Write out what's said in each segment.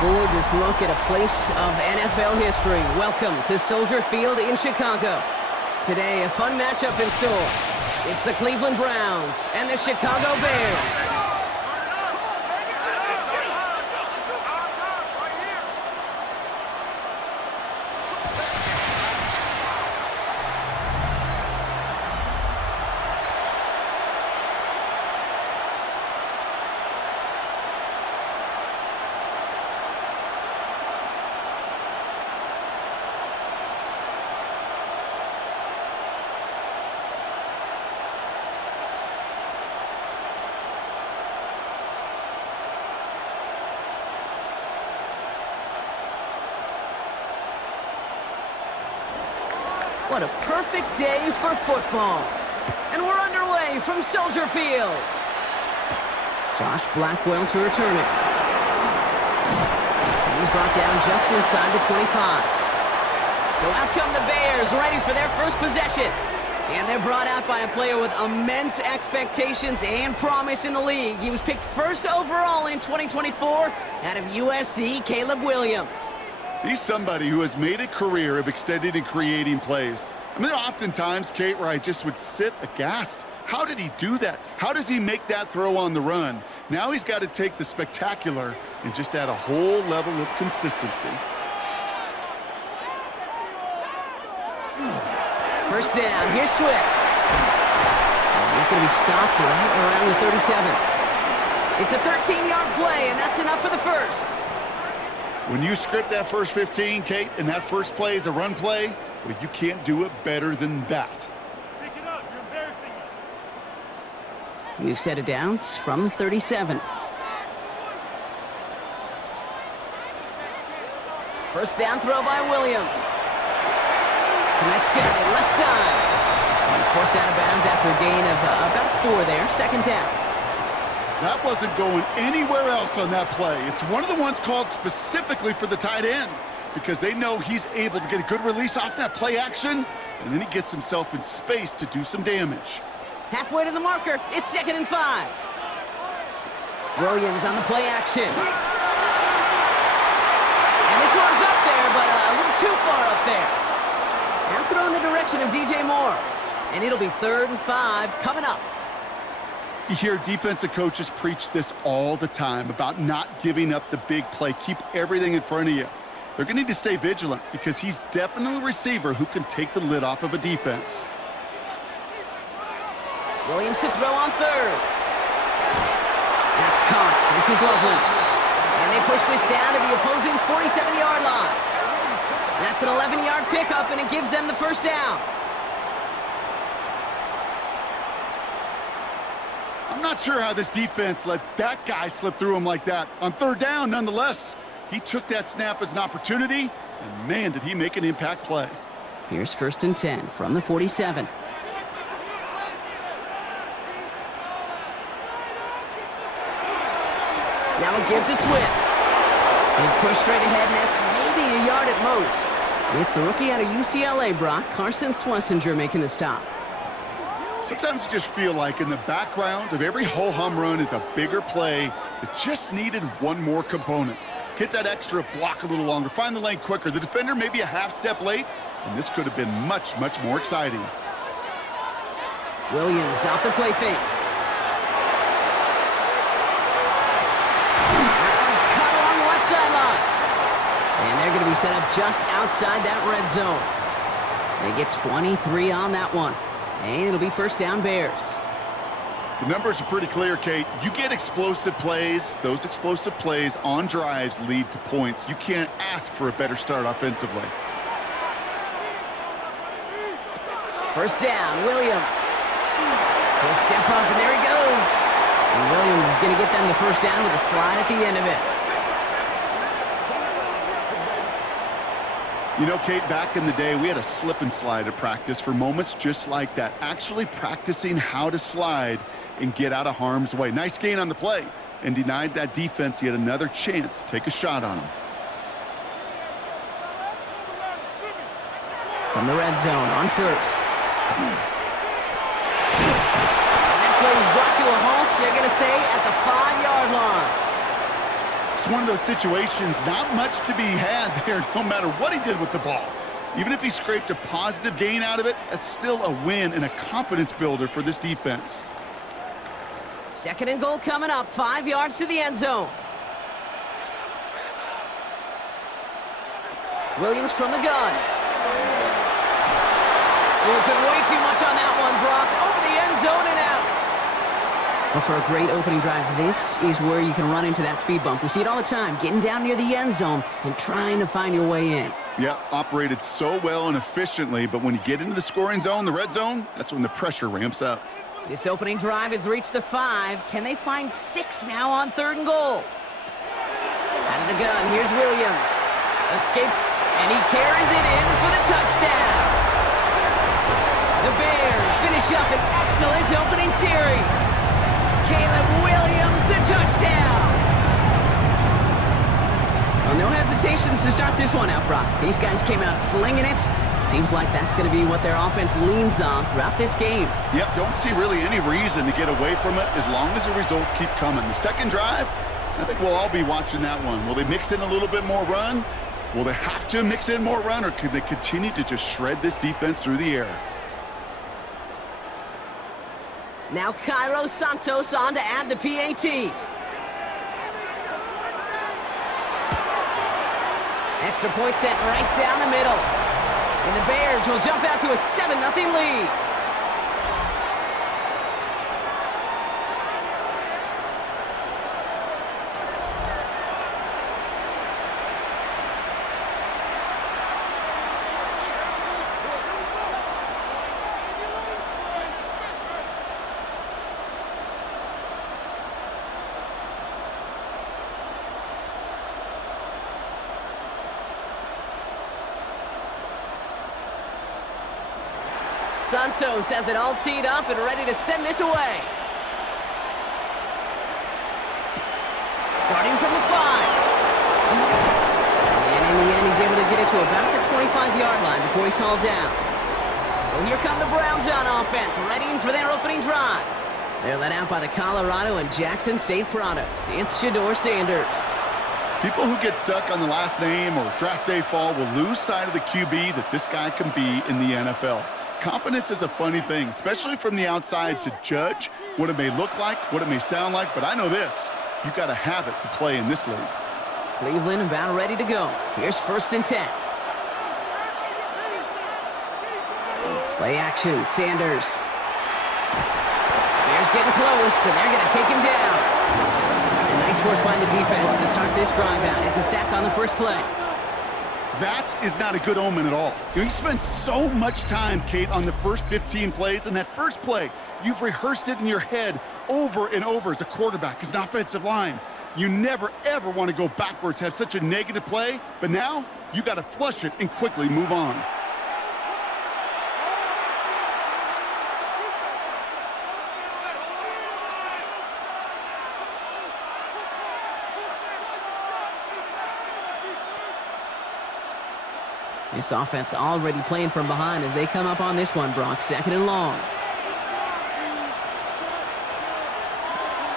Gorgeous look at a place of NFL history. Welcome to Soldier Field in Chicago. Today, a fun matchup in store. It's the Cleveland Browns and the Chicago Bears. What a perfect day for football. And we're underway from Soldier Field. Josh Blackwell to return it. And he's brought down just inside the 25. So out come the Bears, ready for their first possession. And they're brought out by a player with immense expectations and promise in the league. He was picked first overall in 2024 out of USC, Caleb Williams. He's somebody who has made a career of extending and creating plays. I mean, oftentimes, Kate, where I just would sit aghast. How did he do that? How does he make that throw on the run? Now he's got to take the spectacular and just add a whole level of consistency. First down, here's Swift. And he's going to be stopped right around the 37. It's a 13-yard play, and that's enough for the first. When you script that first 15, Kate, and that first play is a run play, well, you can't do it better than that. Pick it up. You're embarrassing us. New set of downs from 37. First down throw by Williams. And that's got it, left side. And he's forced out of bounds after a gain of about 4 there. Second down. That wasn't going anywhere else on that play. It's one of the ones called specifically for the tight end because they know he's able to get a good release off that play action, and then he gets himself in space to do some damage. Halfway to the marker, it's 2nd and 5. Williams on the play action. And this one's up there, but a little too far up there. Now throw in the direction of DJ Moore. And it'll be 3rd and 5 coming up. You hear defensive coaches preach this all the time about not giving up the big play. Keep everything in front of you. They're going to need to stay vigilant because he's definitely a receiver who can take the lid off of a defense. Williams to throw on 3rd. That's Cox. This is Loveland. And they push this down to the opposing 47-yard line. That's an 11-yard pickup, and it gives them the first down. I'm not sure how this defense let that guy slip through him like that. On 3rd down, nonetheless, he took that snap as an opportunity, and man, did he make an impact play. Here's 1st and 10 from the 47. Now a give to Swift. He's pushed straight ahead, and that's maybe a yard at most. It's the rookie out of UCLA, Brock, Carson Schlesinger, making the stop. Sometimes you just feel like in the background of every ho-hum run is a bigger play that just needed one more component. Hit that extra block a little longer, find the lane quicker. The defender may be a half step late, and this could have been much, much more exciting. Williams off the play fake. That one's cut along the left sideline. And they're going to be set up just outside that red zone. They get 23 on that one. And it'll be first down Bears. The numbers are pretty clear, Kate. You get explosive plays. Those explosive plays on drives lead to points. You can't ask for a better start offensively. First down, Williams. He'll step up, and there he goes. And Williams is going to get them the first down with a slide at the end of it. You know, Kate, back in the day, we had a slip and slide at practice for moments just like that. Actually practicing how to slide and get out of harm's way. Nice gain on the play and denied that defense yet another chance to take a shot on him. From the red zone on 1st. And that play is brought to a halt, you're going to say, at the 5-yard line. It's one of those situations, not much to be had there no matter what he did with the ball. Even if he scraped a positive gain out of it, that's still a win and a confidence builder for this defense. 2nd and goal coming up, 5 yards to the end zone. Williams from the gun. Oh, put way too much on that one, Brock. Over the end zone and out. Well, for a great opening drive, this is where you can run into that speed bump. We see it all the time, getting down near the end zone and trying to find your way in. Yeah, operated so well and efficiently, but when you get into the scoring zone, the red zone, that's when the pressure ramps up. This opening drive has reached the 5. Can they find 6 now on 3rd and goal? Out of the gun, here's Williams. Escape, and he carries it in for the touchdown. The Bears finish up an excellent opening series. Caleb Williams, the touchdown. Well, no hesitations to start this one out, Brock. These guys came out slinging it. Seems like that's going to be what their offense leans on throughout this game. Yep, don't see really any reason to get away from it as long as the results keep coming. The second drive, I think we'll all be watching that one. Will they mix in a little bit more run? Will they have to mix in more run, or could they continue to just shred this defense through the air? Now Cairo Santos on to add the PAT. Extra point sent right down the middle. And the Bears will jump out to a 7-0 lead. Santos has it all teed up and ready to send this away. Starting from the 5. And in the end, he's able to get it to about the 25-yard line before he's hauled down. So here come the Browns on offense, ready for their opening drive. They're led out by the Colorado and Jackson State products. It's Shedeur Sanders. People who get stuck on the last name or draft day fall will lose sight of the QB that this guy can be in the NFL. Confidence is a funny thing, especially from the outside, to judge what it may look like, what it may sound like, but I know this. You've got to have it to play in this league. Cleveland about ready to go. Here's 1st and 10. Play action, Sanders. Bears getting close, and they're going to take him down. And nice work by the defense to start this drive out. It's a sack on the first play. That is not a good omen at all. You spend so much time, Kate, on the first 15 plays, and that first play, you've rehearsed it in your head over and over as a quarterback, as an offensive line. You never, ever want to go backwards, have such a negative play, but now you got to flush it and quickly move on. This offense already playing from behind as they come up on this one, Brock. 2nd and long.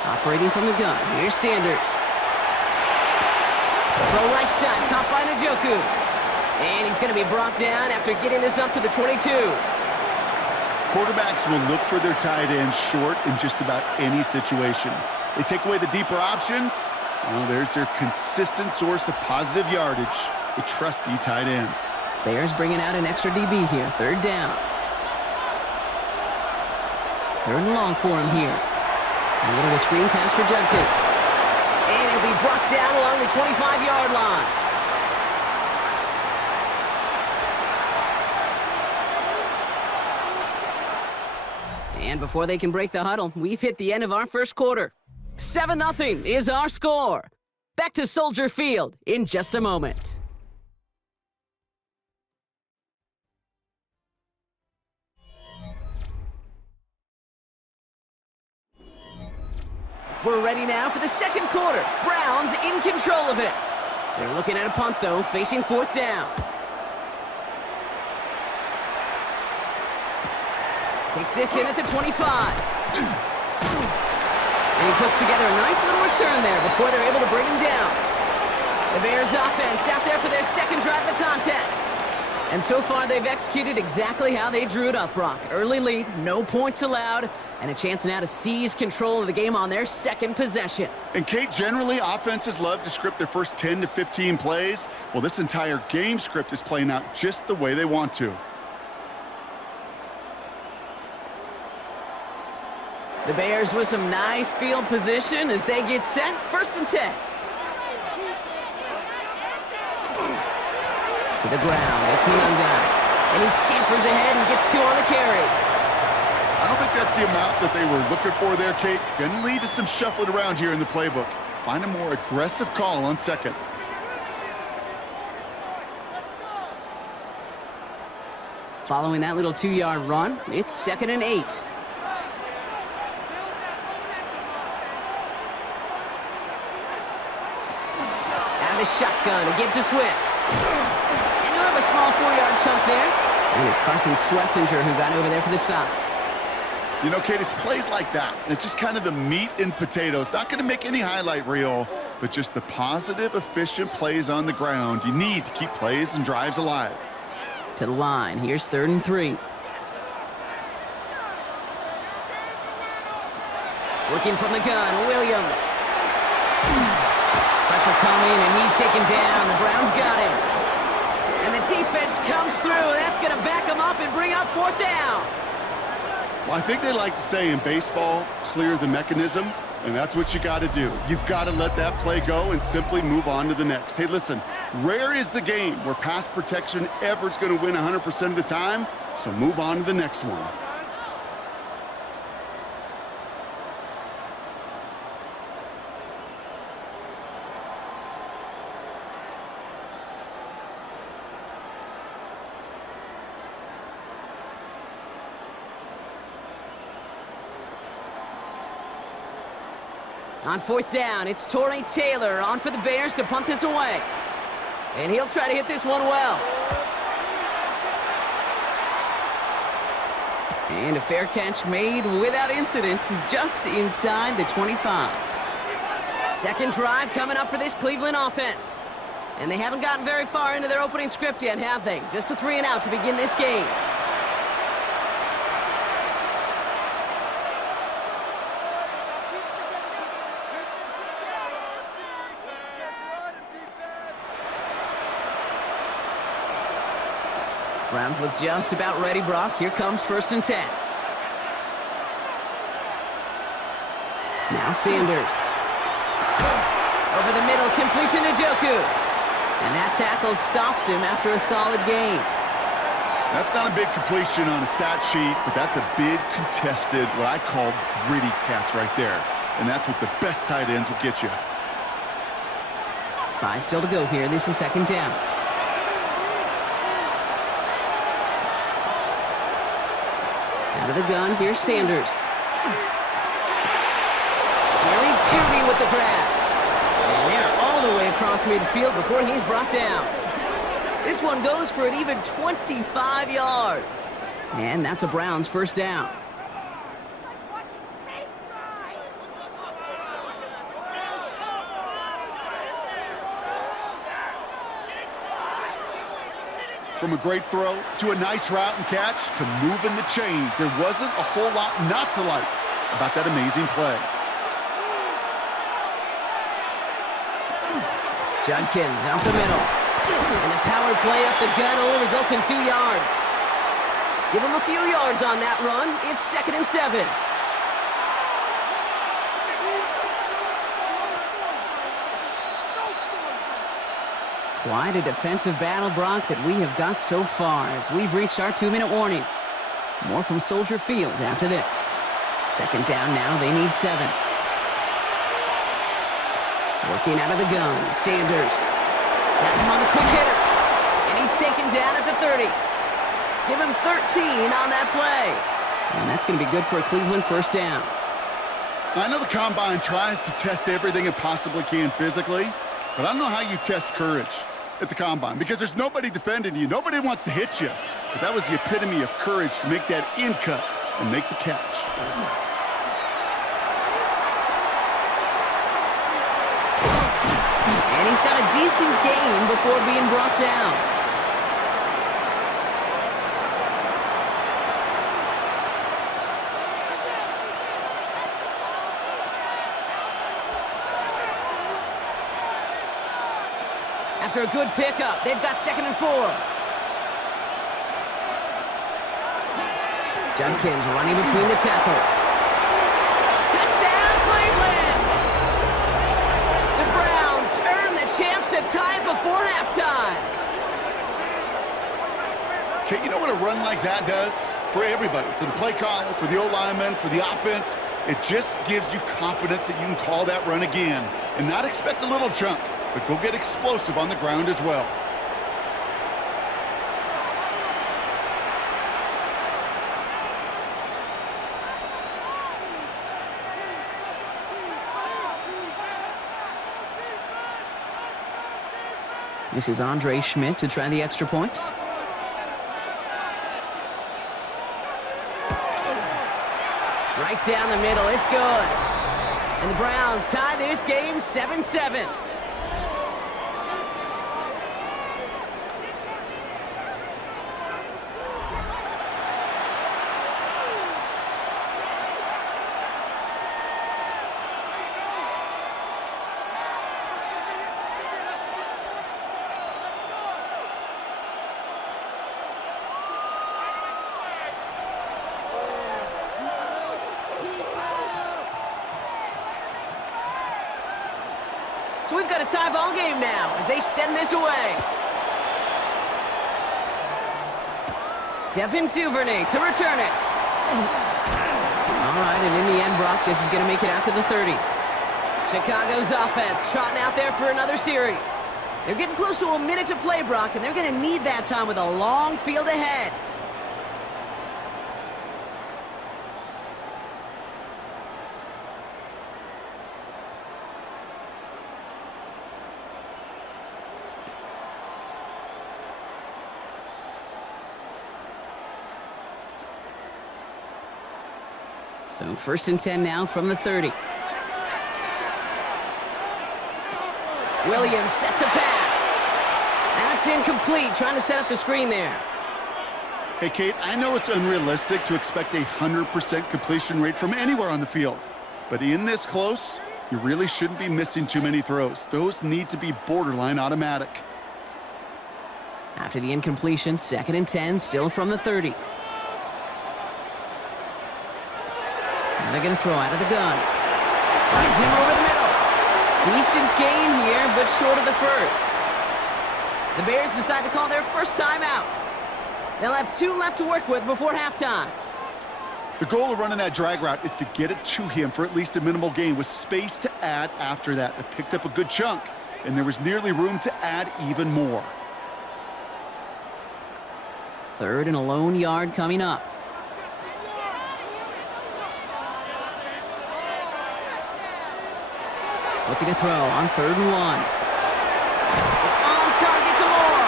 Operating from the gun. Here's Sanders. Throw right side, caught by Njoku. And he's going to be brought down after getting this up to the 22. Quarterbacks will look for their tight end short in just about any situation. They take away the deeper options. Well, there's their consistent source of positive yardage, the trusty tight end. Bears bringing out an extra DB here. 3rd down. 3rd and long for him here. A little screen pass for Judkins. And it'll be brought down along the 25-yard line. And before they can break the huddle, we've hit the end of our first quarter. 7-0 is our score. Back to Soldier Field in just a moment. We're ready now for the second quarter. Browns in control of it. They're looking at a punt, though, facing 4th down. Takes this in at the 25. And he puts together a nice little return there before they're able to bring him down. The Bears offense out there for their second drive of the contest. And so far, they've executed exactly how they drew it up, Brock. Early lead, no points allowed, and a chance now to seize control of the game on their second possession. And Kate, generally, offenses love to script their first 10 to 15 plays. Well, this entire game script is playing out just the way they want to. The Bears with some nice field position as they get set. 1st and 10. To the ground, it's Monungai. And he scampers ahead and gets 2 on the carry. I don't think that's the amount that they were looking for there, Kate. Going to lead to some shuffling around here in the playbook. Find a more aggressive call on 2nd. Following that little 2-yard run, it's 2nd and 8. Out of the shotgun to give to Swift. And he'll have a small 4-yard chunk there. And it's Carson Schlesinger who got over there for the stop. You know, Kate, it's plays like that. It's just kind of the meat and potatoes. Not going to make any highlight reel, but just the positive, efficient plays on the ground. You need to keep plays and drives alive. To the line. Here's 3rd and 3. Working from the gun, Williams. Pressure coming, and he's taken down. The Browns got him. And the defense comes through. That's going to back him up and bring up 4th down. Well, I think they like to say in baseball, clear the mechanism, and that's what you got to do. You've got to let that play go and simply move on to the next. Hey, listen, rare is the game where pass protection ever is going to win 100% of the time, so move on to the next one. On 4th down, it's Torrey Taylor on for the Bears to punt this away. And he'll try to hit this one well. And a fair catch made without incident just inside the 25. Second drive coming up for this Cleveland offense. And they haven't gotten very far into their opening script yet, have they? Just a 3 and out to begin this game. Browns look just about ready, Brock. Here comes 1st and 10. Now Sanders. Over the middle, complete to Njoku. And that tackle stops him after a solid gain. That's not a big completion on a stat sheet, but that's a big contested, what I call gritty catch right there. And that's what the best tight ends will get you. 5 still to go here. This is 2nd down. Out of the gun, here's Sanders. Jerry Jeudy with the grab. And they're all the way across midfield before he's brought down. This one goes for an even 25 yards. And that's a Browns 1st down. From a great throw to a nice route and catch to moving the chains. There wasn't a whole lot not to like about that amazing play. Judkins up the middle. And the power play up the gut only results in 2 yards. Give him a few yards on that run. It's 2nd and 7. Quite a defensive battle, Brock, that we have got so far as we've reached our 2-minute warning. More from Soldier Field after this. 2nd down now, they need 7. Working out of the gun, Sanders. Has him on the quick hitter. And he's taken down at the 30. Give him 13 on that play. And that's going to be good for a Cleveland 1st down. I know the Combine tries to test everything it possibly can physically, but I don't know how you test courage at the Combine, because there's nobody defending you. Nobody wants to hit you. But that was the epitome of courage to make that in cut and make the catch. And he's got a a decent gain before being brought down. After a good pickup, they've got 2nd and 4. Junkins running between the tackles. Touchdown, Cleveland! The Browns earn the chance to tie it before halftime. Okay, you know what a run like that does? For everybody, for the play caller, for the O-lineman, for the offense, it just gives you confidence that you can call that run again and not expect a little chunk, but go get explosive on the ground as well. This is Andre Schmidt to try the extra point. Right down the middle, it's good. And the Browns tie this game 7-7. So we've got a tie ball game now as they send this away. Devin Duvernay to return it. All right, and in the end, Brock, this is going to make it out to the 30. Chicago's offense trotting out there for another series. They're getting close to a minute to play, Brock, and they're going to need that time with a long field ahead. So 1st and 10 now from the 30. Williams set to pass. That's incomplete, trying to set up the screen there. Hey, Kate, I know it's unrealistic to expect a 100% completion rate from anywhere on the field. But in this close, you really shouldn't be missing too many throws. Those need to be borderline automatic. After the incompletion, 2nd and 10, still from the 30. Now they're going to throw out of the gun. Finds him over the middle. Decent gain here, but short of the first. The Bears decide to call their first timeout. They'll have 2 left to work with before halftime. The goal of running that drag route is to get it to him for at least a minimal gain with space to add after that. They picked up a good chunk, and there was nearly room to add even more. 3rd and a lone yard coming up. Looking to throw on 3rd and 1. It's on target to Moore.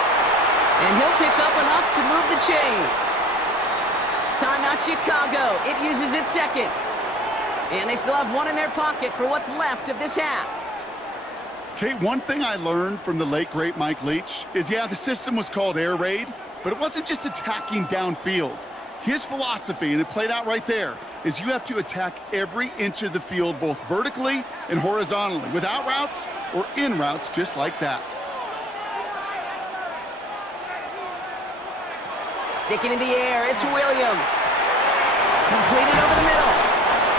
And he'll pick up enough to move the chains. Timeout Chicago. It uses its 2nd. And they still have 1 in their pocket for what's left of this half. Kate, one thing I learned from the late, great Mike Leach is, yeah, the system was called air raid, but it wasn't just attacking downfield. His philosophy, and it played out right there, is you have to attack every inch of the field, both vertically and horizontally, without routes or in routes just like that. Sticking in the air, it's Williams. Completed over the middle.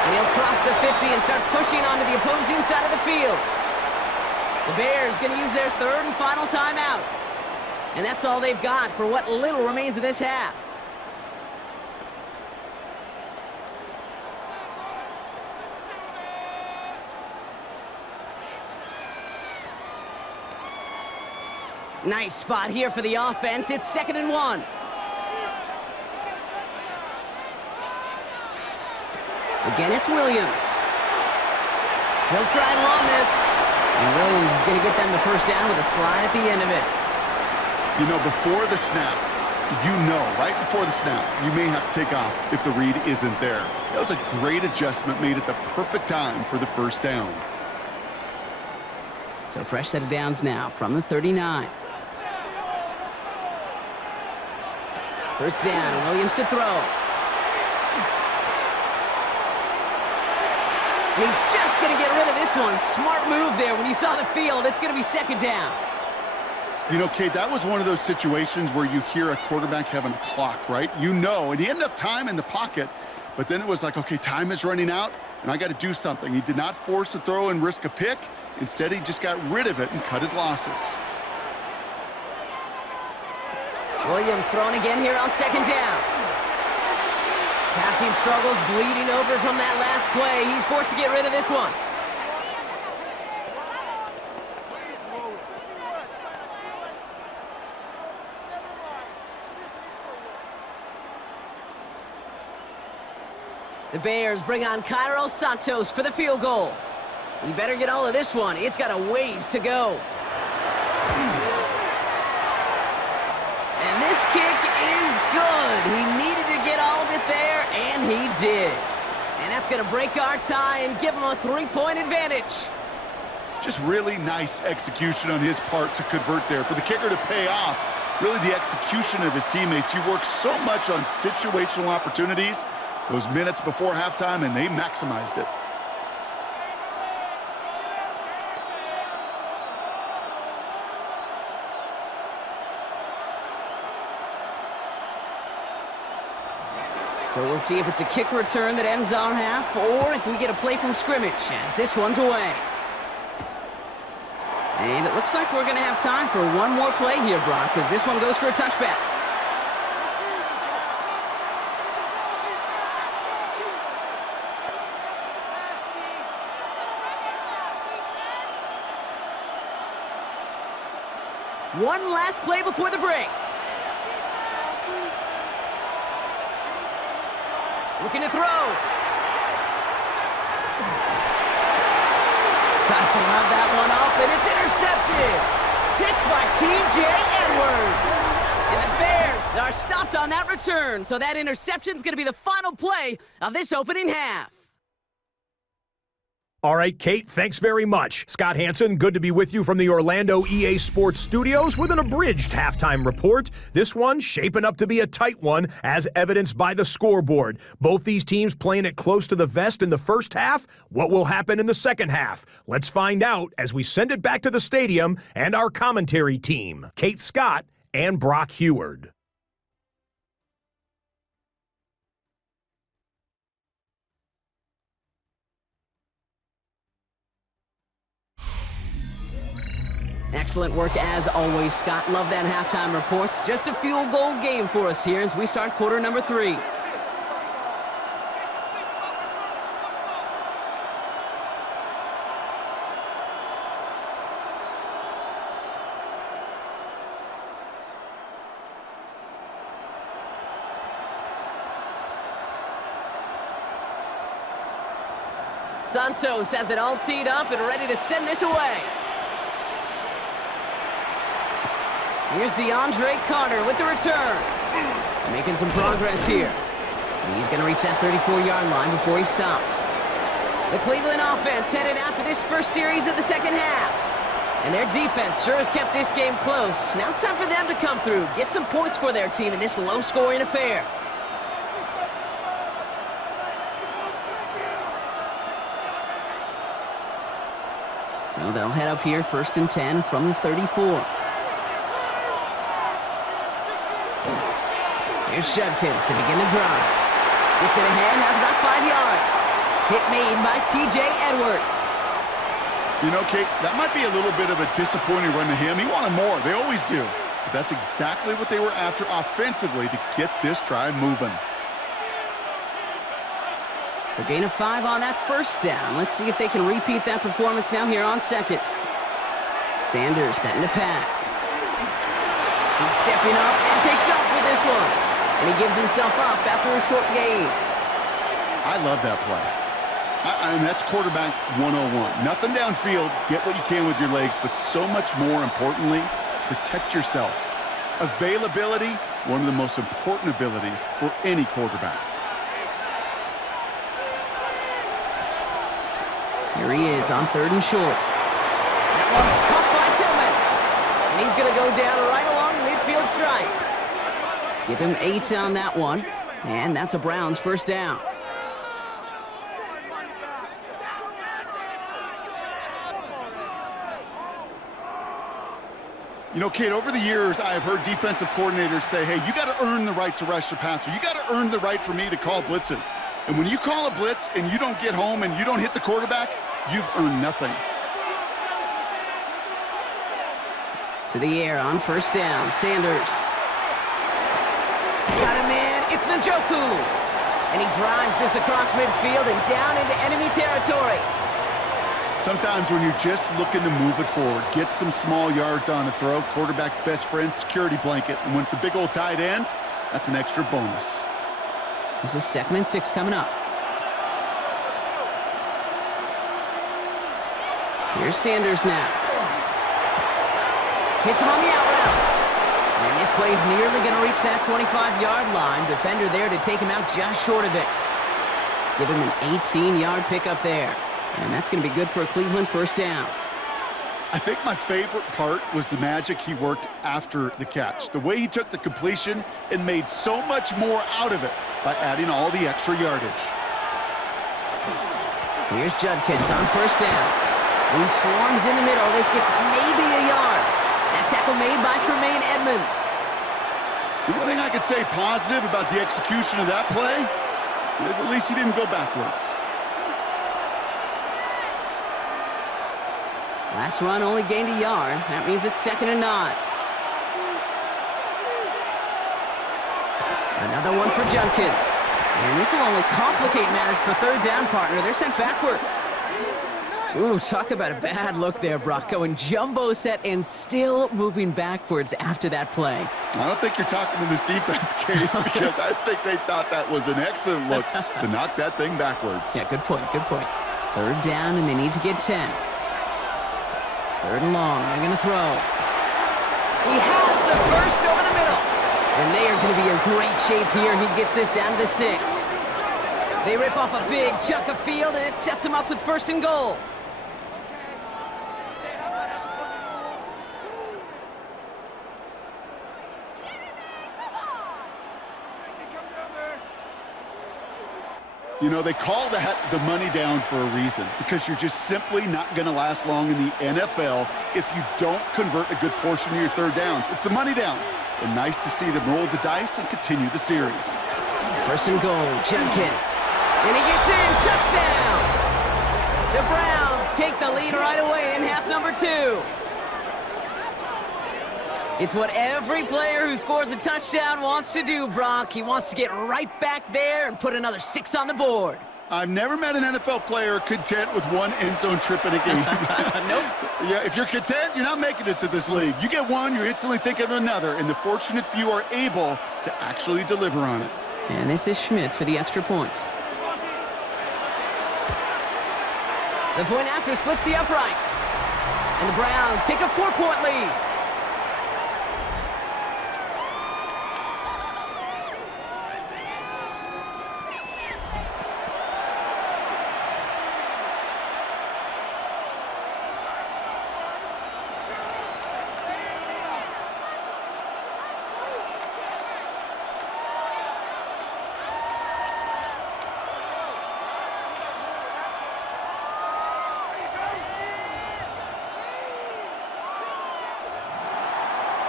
And he'll cross the 50 and start pushing onto the opposing side of the field. The Bears going to use their 3rd and final timeout. And that's all they've got for what little remains of this half. Nice spot here for the offense. It's 2nd and 1. Again, it's Williams. He'll try and run this. And Williams is going to get them the first down with a slide at the end of it. You know, before the snap, right before the snap, you may have to take off if the read isn't there. That was a great adjustment made at the perfect time for the first down. So fresh set of downs now from the 39. First down, and Williams to throw. And he's just going to get rid of this one. Smart move there. When you saw the field, it's going to be second down. You know, Kate, that was one of those situations where you hear a quarterback having a clock, right? You know, and he had enough time in the pocket, but then it was like, okay, time is running out, and I got to do something. He did not force a throw and risk a pick. Instead, he just got rid of it and cut his losses. Williams throwing again here on second down. Passing struggles, bleeding over from that last play. He's forced to get rid of this one. The Bears bring on Cairo Santos for the field goal. He better get all of this one. It's got a ways to go. And this kick is good. He needed to get all of it there, and he did. And that's going to break our tie and give him a 3-point advantage. Just really nice execution on his part to convert there. For the kicker to pay off, really the execution of his teammates. He worked so much on situational opportunities those minutes before halftime, and they maximized it. So we'll see if it's a kick return that ends our half, or if we get a play from scrimmage, as this one's away. And it looks like we're going to have time for one more play here, Brock, because this one goes for a touchback. One last play before the break. Looking to throw. Tries to lob that one up, and it's intercepted. Picked by T.J. Edwards. And the Bears are stopped on that return, so that interception's going to be the final play of this opening half. All right, Kate, thanks very much. Scott Hansen, good to be with you from the Orlando EA Sports Studios with an abridged halftime report. This one shaping up to be a tight one, as evidenced by the scoreboard. Both these teams playing it close to the vest in the first half. What will happen in the second half? Let's find out as we send it back to the stadium and our commentary team, Kate Scott and Brock Heward. Excellent work as always, Scott. Love that halftime report. Just a field goal game for us here as we start quarter number 3. Santos has it all teed up and ready to send this away. Here's DeAndre Carter with the return. Making some progress here. He's going to reach that 34-yard line before he stopped. The Cleveland offense headed out for this first series of the second half. And their defense sure has kept this game close. Now it's time for them to come through, get some points for their team in this low-scoring affair. So they'll head up here, 1st and 10 from the 34. Here's Shubkins to begin the drive. Gets it ahead, has about 5 yards. Hit made by T.J. Edwards. You know, Kate, that might be a little bit of a disappointing run to him. He wanted more. They always do. But that's exactly what they were after offensively to get this drive moving. So gain of 5 on that first down. Let's see if they can repeat that performance now here on second. Sanders setting to pass. He's stepping up and takes off with this one. And he gives himself up after a short gain. I love that play. I mean, that's quarterback 101. Nothing downfield, get what you can with your legs, but so much more importantly, protect yourself. Availability, one of the most important abilities for any quarterback. Here he is on 3rd and short. That one's caught by Tillman. And he's going to go down right along the midfield stripe. Give him 8 on that one. And that's a Browns first down. You know, Kate, over the years, I've heard defensive coordinators say, hey, you got to earn the right to rush the passer. You got to earn the right for me to call blitzes. And when you call a blitz and you don't get home and you don't hit the quarterback, you've earned nothing. To the air on first down. Sanders. Got him in. It's Njoku. And he drives this across midfield and down into enemy territory. Sometimes when you're just looking to move it forward, get some small yards on the throw, quarterback's best friend, security blanket. And when it's a big old tight end, that's an extra bonus. This is 2nd and 6 coming up. Here's Sanders now. Hits him on the out route. And this play's nearly going to reach that 25-yard line. Defender there to take him out just short of it. Give him an 18-yard pickup there. And that's going to be good for a Cleveland first down. I think my favorite part was the magic he worked after the catch. The way he took the completion and made so much more out of it by adding all the extra yardage. Here's Judkins on first down. He swarms in the middle. This gets maybe a yard. That tackle made by Tremaine Edmonds. The one thing I could say positive about the execution of that play is at least he didn't go backwards. Last run only gained a yard. That means it's 2nd and 9. Another one for Judkins. And this will only complicate matters for third down, partner. They're sent backwards. Ooh, talk about a bad look there, Brock. Going jumbo set and still moving backwards after that play. I don't think you're talking to this defense, Kate, because I think they thought that was an excellent look to knock that thing backwards. Yeah, good point, good point. Third down, and they need to get 10. 3rd and long, they're going to throw. He has the first over the middle. And they are going to be in great shape here. He gets this down to the 6. They rip off a big chunk of field, and it sets him up with 1st and goal. You know, they call that the money down for a reason, because you're just simply not going to last long in the NFL if you don't convert a good portion of your third downs. It's the money down. And nice to see them roll the dice and continue the series. 1st and goal, Judkins. And he gets in, touchdown! The Browns take the lead right away in half number 2. It's what every player who scores a touchdown wants to do, Brock. He wants to get right back there and put another 6 on the board. I've never met an NFL player content with one end zone trip in a game. Nope. Yeah, if you're content, you're not making it to this league. You get one, you're instantly thinking of another, and the fortunate few are able to actually deliver on it. And this is Schmidt for the extra point. The point after splits the uprights. And the Browns take a 4-point lead.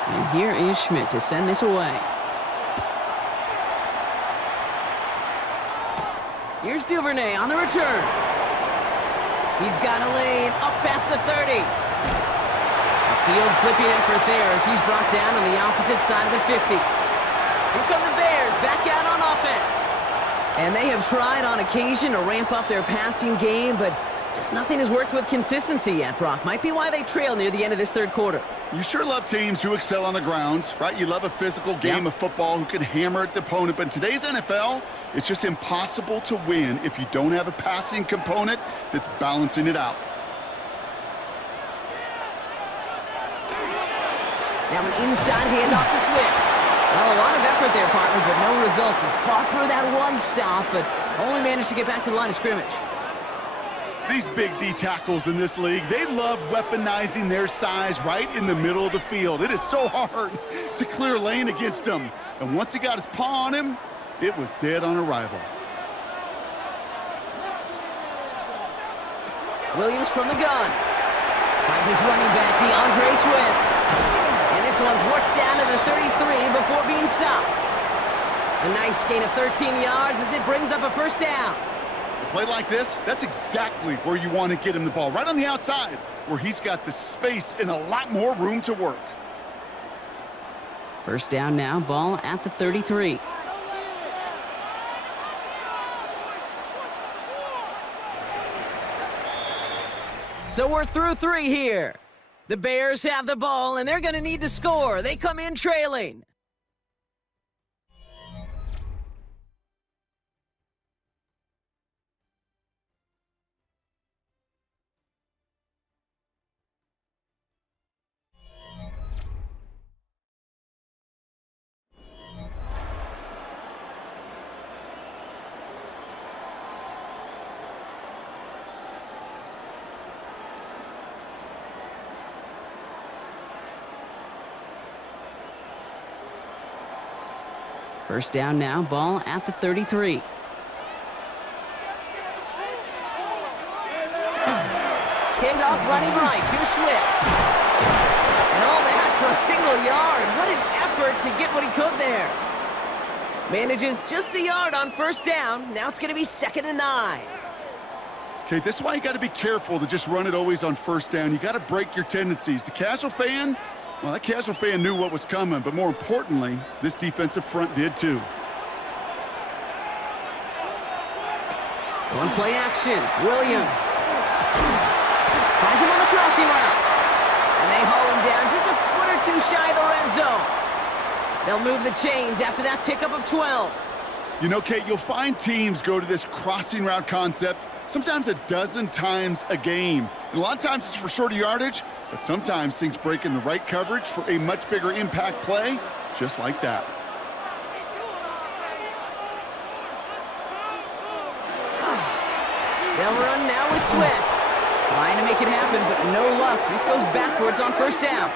And here is Schmidt to send this away. Here's Duvernay on the return. He's got a lane up past the 30. A field flipping effort there as he's brought down on the opposite side of the 50. Here come the Bears back out on offense. And they have tried on occasion to ramp up their passing game, but just nothing has worked with consistency yet, Brock. Might be why they trail near the end of this third quarter. You sure love teams who excel on the ground, right? You love a physical game of football who can hammer at the opponent. But in today's NFL, it's just impossible to win if you don't have a passing component that's balancing it out. Now an inside handoff to Swift. Well, a lot of effort there, partner, but no results. He fought through that one stop, but only managed to get back to the line of scrimmage. These big D tackles in this league, they love weaponizing their size right in the middle of the field. It is so hard to clear lane against him. And once he got his paw on him, it was dead on arrival. Williams from the gun. Finds his running back, DeAndre Swift. And this one's worked down to the 33 before being stopped. A nice gain of 13 yards as it brings up a first down. A play like this, that's exactly where you want to get him the ball, right on the outside, where he's got the space and a lot more room to work. First down now, ball at the 33. So we're through 3 here. The Bears have the ball, and they're going to need to score. They come in trailing. First down now, ball at the 33. Pinned off running right, here's Swift. And all that for a single yard. What an effort to get what he could there. Manages just a yard on first down. Now it's going to be 2nd and 9. Okay, this is why you got to be careful to just run it always on first down. You got to break your tendencies. The casual fan, well, that casual fan knew what was coming, but more importantly, this defensive front did too. One play action, Williams. Finds him on the crossing route. And they haul him down just a foot or 2 shy of the red zone. They'll move the chains after that pickup of 12. You know, Kate, you'll find teams go to this crossing route concept sometimes a dozen times a game. And a lot of times it's for shorter yardage, but sometimes things break in the right coverage for a much bigger impact play, just like that. They'll run now with Swift. Trying to make it happen, but no luck. This goes backwards on first down.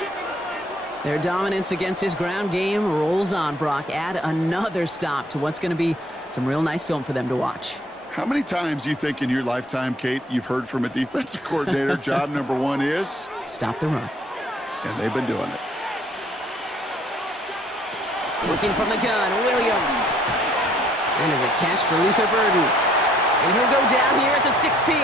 Their dominance against his ground game rolls on, Brock. Add another stop to what's going to be some real nice film for them to watch. How many times do you think in your lifetime, Kate, you've heard from a defensive coordinator, job number 1 is? Stop the run. And they've been doing it. Looking from the gun, Williams. And is a catch for Luther Burden. And he'll go down here at the 16.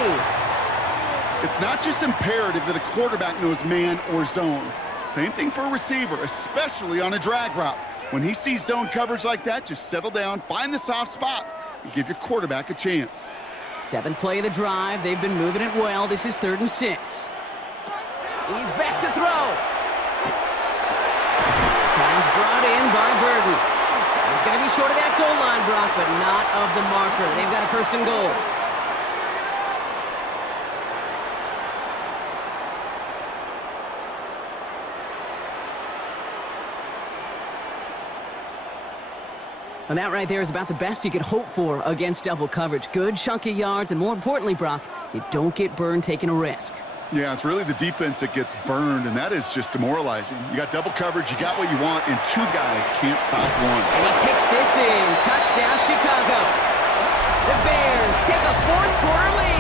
It's not just imperative that a quarterback knows man or zone. Same thing for a receiver, especially on a drag route. When he sees zone coverage like that, just settle down, find the soft spot, and give your quarterback a chance. 7th play of the drive. They've been moving it well. This is 3rd and 6. He's back to throw. Pass brought in by Burden. He's going to be short of that goal line, Brock, but not of the marker. They've got a 1st and goal. And that right there is about the best you could hope for against double coverage. Good chunky yards, and more importantly, Brock, you don't get burned taking a risk. Yeah, it's really the defense that gets burned, and that is just demoralizing. You got double coverage, you got what you want, and 2 guys can't stop one. And he takes this in. Touchdown, Chicago. The Bears take a 4th quarter lead.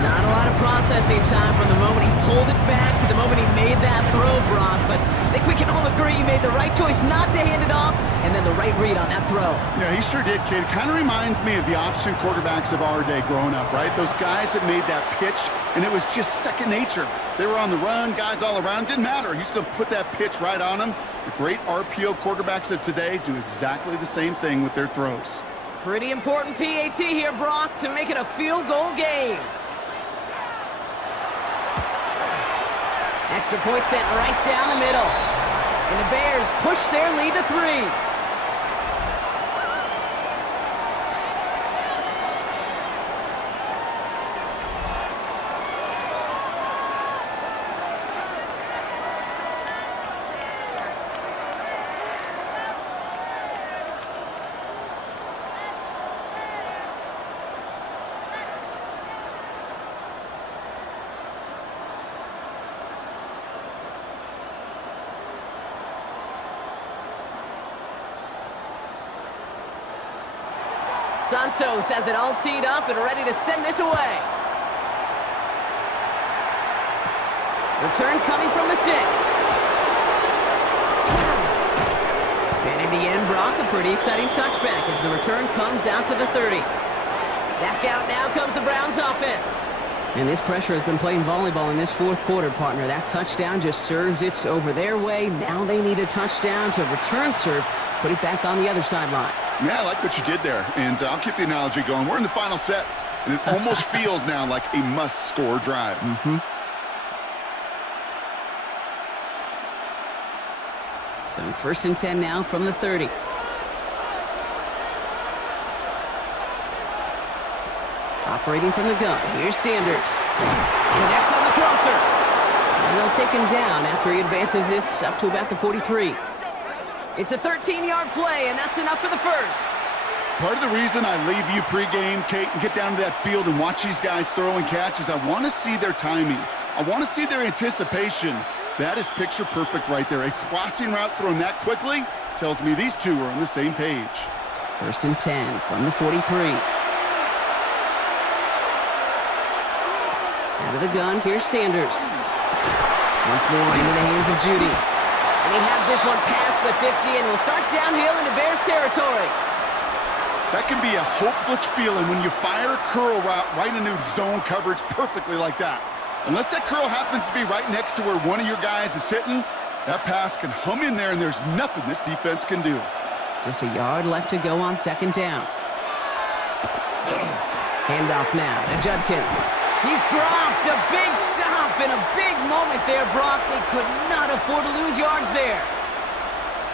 Not a lot of processing time from the moment he pulled it back to the moment he made that throw, Brock, but I think we can all agree he made the right choice not to hand it off, and then the right read on that throw. Yeah, he sure did, kid. It kind of reminds me of the option quarterbacks of our day growing up, right? Those guys that made that pitch, and it was just second nature. They were on the run, guys all around. Didn't matter. He's going to put that pitch right on them. The great RPO quarterbacks of today do exactly the same thing with their throws. Pretty important PAT here, Brock, to make it a field goal game. Extra point sent right down the middle. And the Bears push their lead to 3. Santos has it all teed up and ready to send this away. Return coming from the 6. And in the end, Brock, a pretty exciting touchback as the return comes out to the 30. Back out now comes the Browns offense. And this pressure has been playing volleyball in this fourth quarter, partner. That touchdown just serves it over their way. Now they need a touchdown to return serve, put it back on the other sideline. Yeah, I like what you did there. And I'll keep the analogy going. We're in the final set, and it almost feels now like a must-score drive. So 1st and 10 now from the 30. Operating from the gun. Here's Sanders. Connects on the crosser. And they'll take him down after he advances this up to about the 43. It's a 13-yard play, and that's enough for the first. Part of the reason I leave you pregame, Kate, and get down to that field and watch these guys throw and catch is I want to see their timing. I want to see their anticipation. That is picture perfect right there. A crossing route thrown that quickly tells me these two are on the same page. 1st and 10 from the 43. Out of the gun, here's Sanders. Once more into the hands of Judy. And he has this one past the 50 and will start downhill into Bears territory. That can be a hopeless feeling when you fire a curl route right into zone coverage perfectly like that. Unless that curl happens to be right next to where one of your guys is sitting, that pass can hum in there and there's nothing this defense can do. Just a yard left to go on 2nd down. Handoff now to Judkins. He's dropped. A big stop and a big moment there, Brock. They could not afford to lose yards there.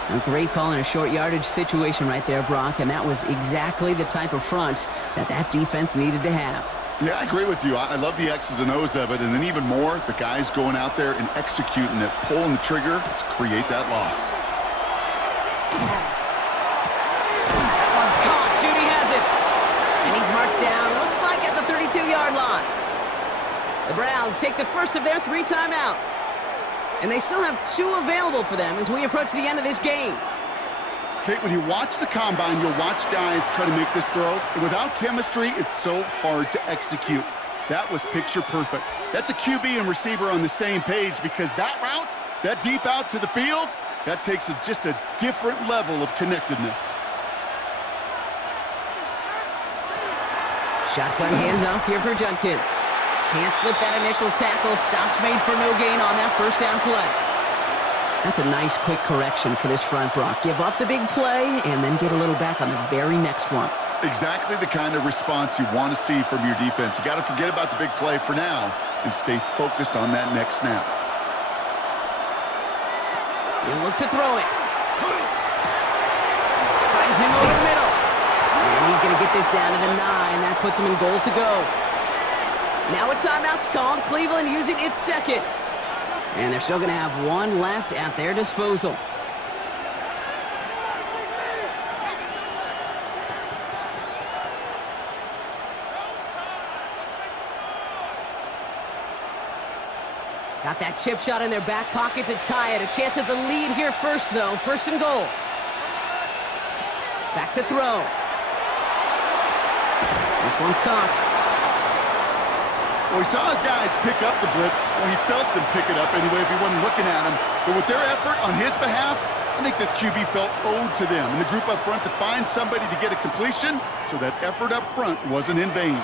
A great call in a short yardage situation right there, Brock, and that was exactly the type of front that defense needed to have. Yeah, I agree with you. I love the X's and O's of it, and then even more, the guys going out there and executing it, pulling the trigger to create that loss. That one's caught. Judy has it. And he's marked down, looks like at the 32-yard line. The Browns take the first of their 3 timeouts. And they still have 2 available for them as we approach the end of this game. Kate, when you watch the combine, you'll watch guys try to make this throw. And without chemistry, it's so hard to execute. That was picture perfect. That's a QB and receiver on the same page because that route, that deep out to the field, that takes just a different level of connectedness. Shotgun handoff here for Judkins. Can't slip that initial tackle. Stops made for no gain on that 1st down play. That's a nice quick correction for this front, Brock. Give up the big play and then get a little back on the very next one. Exactly the kind of response you want to see from your defense. You got to forget about the big play for now and stay focused on that next snap. He'll look to throw it. Finds him over the middle. And he's going to get this down to the 9. That puts him in goal to go. Now a timeout's called. Cleveland using its 2nd. And they're still going to have 1 left at their disposal. Got that chip shot in their back pocket to tie it. A chance at the lead here first, though. 1st and goal. Back to throw. This one's caught. Well, he saw his guys pick up the blitz. Well, he felt them pick it up anyway if he wasn't looking at him. But with their effort on his behalf, I think this QB felt owed to them and the group up front to find somebody to get a completion so that effort up front wasn't in vain.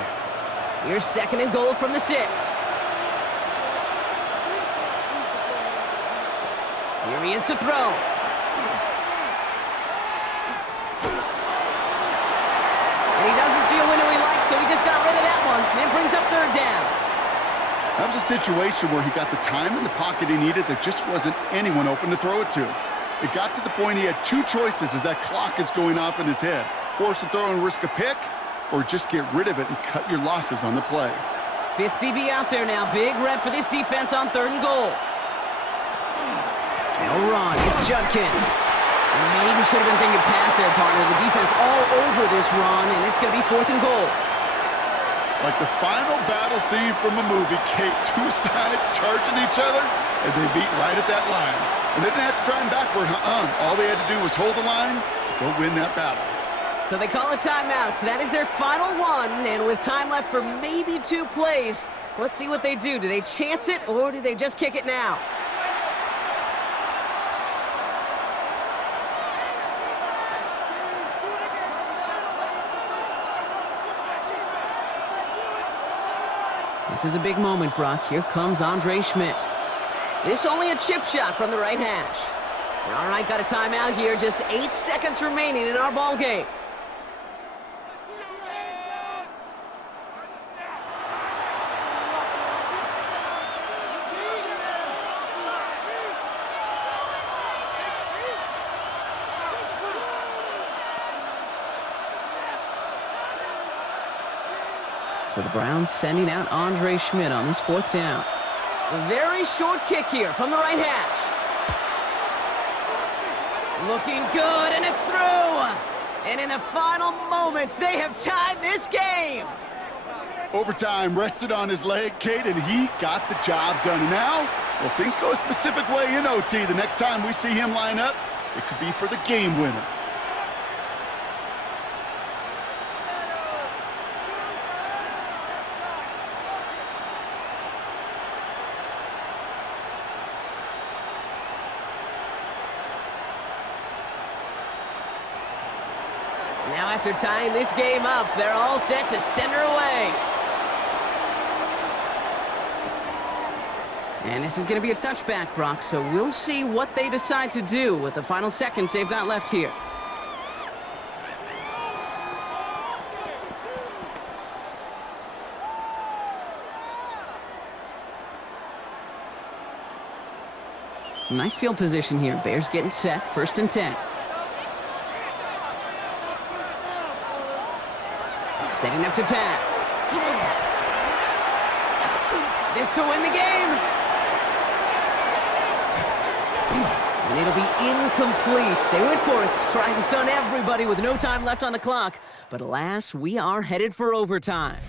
Here's 2nd and goal from the 6. Here he is to throw. And he doesn't see a window he likes, so he just got rid of that one. And brings up 3rd down. That was a situation where he got the time in the pocket he needed. There just wasn't anyone open to throw it to. It got to the point he had 2 choices as that clock is going off in his head. Force a throw and risk a pick, or just get rid of it and cut your losses on the play. 5th DB out there now. Big rep for this defense on 3rd and goal. No run. It's Judkins. And maybe should have been thinking pass there, partner. The defense all over this run, and it's going to be 4th and goal. Like the final battle scene from a movie, Kate, 2 sides charging each other, and they beat right at that line. And they didn't have to try him backward, All they had to do was hold the line to go win that battle. So they call a timeout. So that is their final one, and with time left for maybe 2 plays, let's see what they do. Do they chance it, or do they just kick it now? This is a big moment, Brock. Here comes Andre Schmidt. This only a chip shot from the right hash. All right, got a timeout here. Just 8 seconds remaining in our ball game. So the Browns sending out Andre Schmidt on this 4th down. A very short kick here from the right hash. Looking good, and it's through. And in the final moments, they have tied this game. Overtime rested on his leg, Kate, and he got the job done. Now, well, if things go a specific way in OT, the next time we see him line up, it could be for the game winner. Now after tying this game up, they're all set to send her away. And this is going to be a touchback, Brock, so we'll see what they decide to do with the final seconds they've got left here. Some nice field position here. Bears getting set, 1st and 10. Setting up to pass. This to win the game. And it'll be incomplete. They went for it, trying to stun everybody with no time left on the clock. But alas, we are headed for overtime.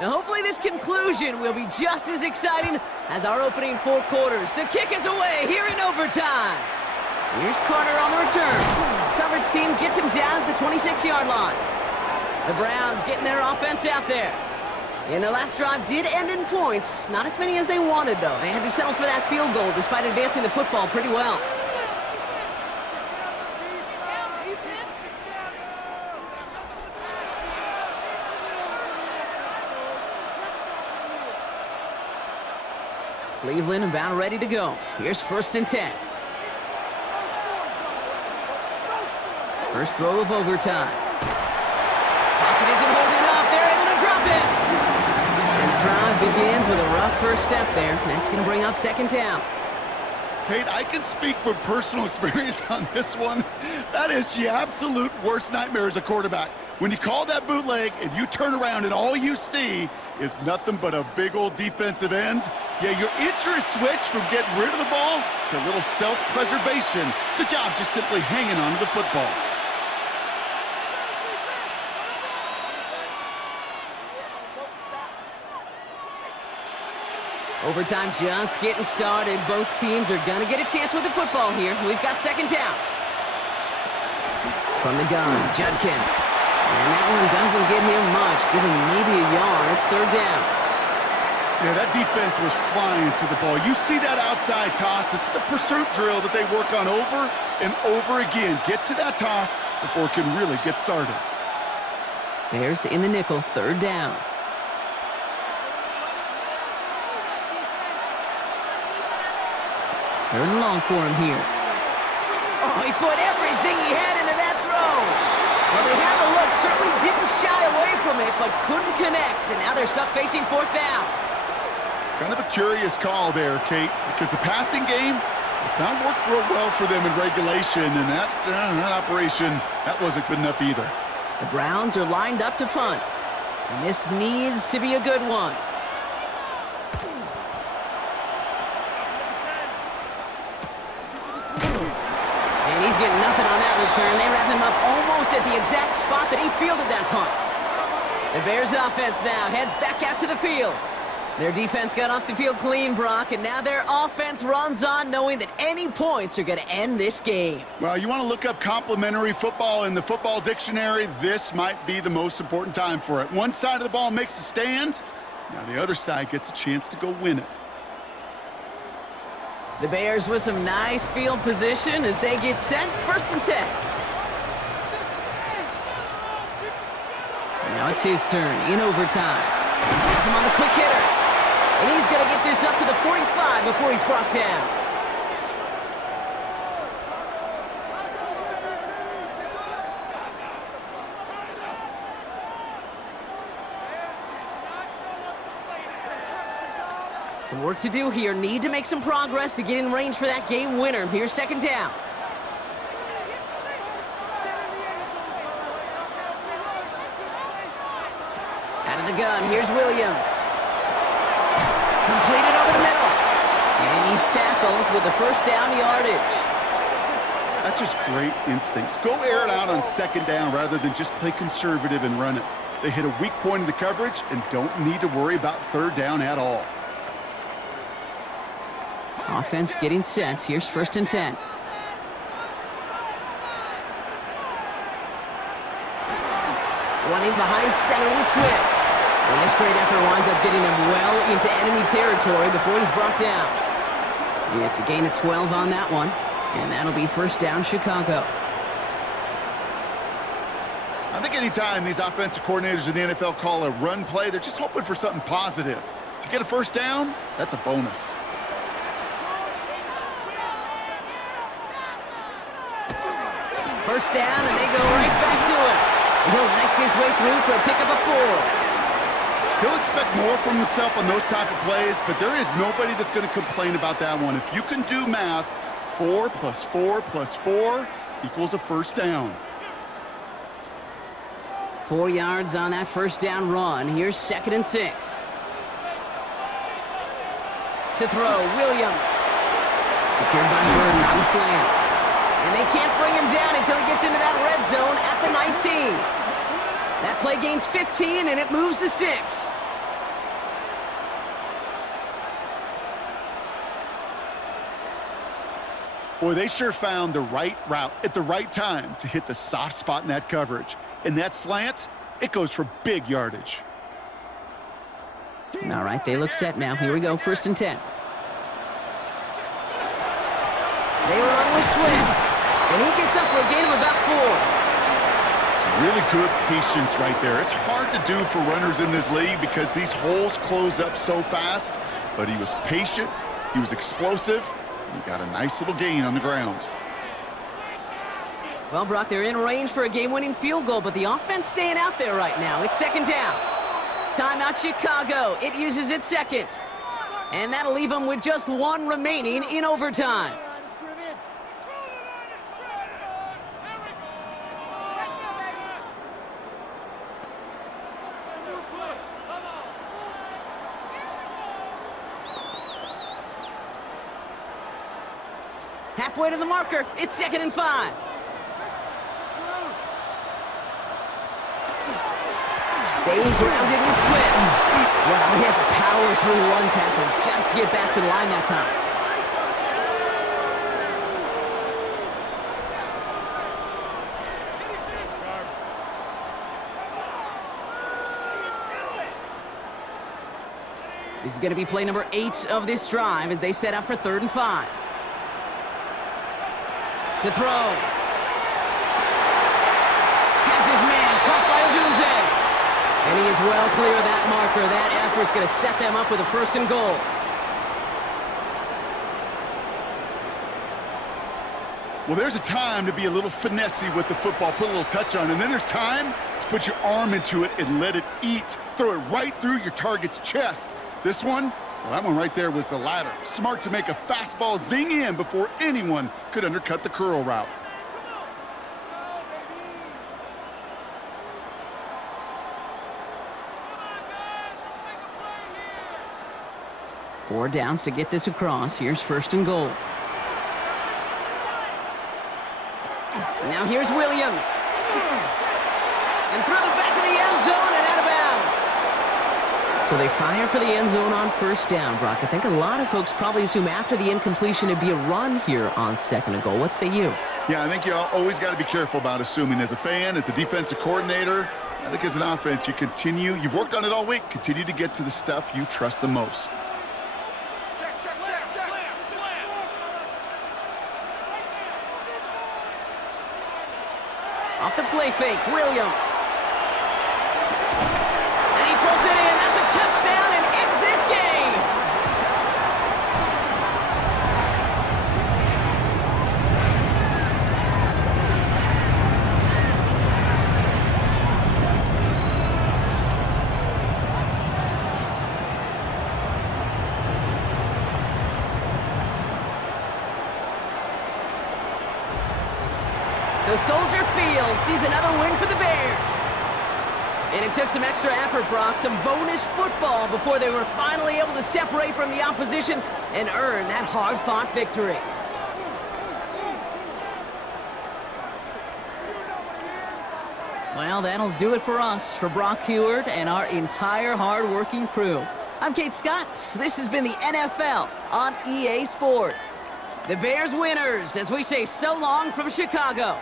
Now hopefully this conclusion will be just as exciting as our opening 4 quarters. The kick is away here in overtime. Here's Carter on the return. Coverage team gets him down at the 26-yard line. The Browns getting their offense out there. And their last drive did end in points. Not as many as they wanted, though. They had to settle for that field goal despite advancing the football pretty well. Cleveland about ready to go. Here's 1st and 10. First throw of overtime. Pocket isn't holding up. They're able to drop it. And the drive begins with a rough first step there. That's going to bring up 2nd down. Kate, I can speak from personal experience on this one. That is the absolute worst nightmare as a quarterback. When you call that bootleg and you turn around and all you see is nothing but a big old defensive end, yeah, your interest switched from getting rid of the ball to a little self-preservation. Good job just simply hanging on to the football. Overtime just getting started. Both teams are going to get a chance with the football here. We've got 2nd down. From the gun, Judkins. And that one doesn't get him much. Give him maybe a yard. It's 3rd down. Yeah, that defense was flying to the ball. You see that outside toss. This is a pursuit drill that they work on over and over again. Get to that toss before it can really get started. Bears in the nickel, third down. Third and long for him here. Oh, he put everything he had into that throw. Well, they had the look, certainly didn't shy away from it, but couldn't connect, and now they're stuck facing fourth down. Kind of a curious call there, Kate, because the passing game, it's not worked real well for them in regulation, and that operation, that wasn't good enough either. The Browns are lined up to punt, and this needs to be a good one. And he's getting nothing on that return. They wrap him up almost at the exact spot that he fielded that punt. The Bears offense now heads back out to the field. Their defense got off the field clean, Brock, and now their offense runs on knowing that any points are going to end this game. Well, you want to look up complimentary football in the football dictionary, this might be the most important time for it. One side of the ball makes a stand, now the other side gets a chance to go win it. The Bears with some nice field position as they get set, 1st and 10. Now it's his turn in overtime. Has him on the quick hitter. And he's going to get this up to the 45 before he's brought down. Some work to do here. Need to make some progress to get in range for that game winner. Here's 2nd down. Out of the gun, here's Williams. Completed over the middle. And he's tackled with the 1st down yardage. That's just great instincts. Go air it out on 2nd down rather than just play conservative and run it. They hit a weak point in the coverage and don't need to worry about 3rd down at all. Offense getting set. Here's 1st and 10. Running behind center with Swift. And this great effort winds up getting him well into enemy territory before he's brought down. It's a gain of 12 on that one, and that'll be 1st down Chicago. I think anytime these offensive coordinators in the NFL call a run play, they're just hoping for something positive. To get a 1st down, that's a bonus. First down, and they go right back to it. And he'll knife his way through for a pickup of 4. He'll expect more from himself on those type of plays, but there is nobody that's going to complain about that one. If you can do math, 4 plus 4 plus 4 equals a 1st down. 4 yards on that 1st down run. Here's 2nd and 6. To throw, Williams. Secured by Burden on the slant. And they can't bring him down until he gets into that red zone at the 19. That play gains 15, and it moves the sticks. Boy, they sure found the right route at the right time to hit the soft spot in that coverage. And that slant, it goes for big yardage. All right, they look set now. Here we go, 1st and 10. They run with Swift, and he gets up for a gain of about 4. Really good patience right there. It's hard to do for runners in this league because these holes close up so fast, but he was patient, he was explosive, and he got a nice little gain on the ground. Well, Brock, they're in range for a game-winning field goal, but the offense staying out there right now. It's 2nd down. Timeout Chicago. It uses its 2nd. And that'll leave them with just 1 remaining in overtime. Halfway to the marker. It's 2nd and 5. Staying grounded with Swift. Well, he had to power through 1 tackle just to get back to the line that time. This is going to be play number 8 of this drive as they set up for 3rd and 5. To throw. Has his man caught by Odunze. And he is well clear of that marker. That effort's going to set them up with a 1st and goal. Well, there's a time to be a little finessey with the football, put a little touch on, and then there's time to put your arm into it and let it eat. Throw it right through your target's chest. This one, well, that one right there was the latter. Smart to make a fastball zing in before anyone could undercut the curl route. Four downs to get this across. Here's 1st and goal. Now here's Williams. And through the back of the end zone and out of bounds. So they fire for the end zone on 1st down, Brock. I think a lot of folks probably assume after the incompletion it'd be a run here on 2nd and goal. What say you? Yeah, I think you always got to be careful about assuming. As a fan, as a defensive coordinator, I think as an offense, you've worked on it all week, continue to get to the stuff you trust the most. Off the play fake, Williams. And he pulls it in. That's a touchdown and ends this game. So Soldier Field sees another win for the Bears. And it took some extra effort, Brock, some bonus football before they were finally able to separate from the opposition and earn that hard-fought victory. Well, that'll do it for us, for Brock Heward and our entire hard-working crew. I'm Kate Scott. This has been the NFL on EA Sports. The Bears winners, as we say so long from Chicago.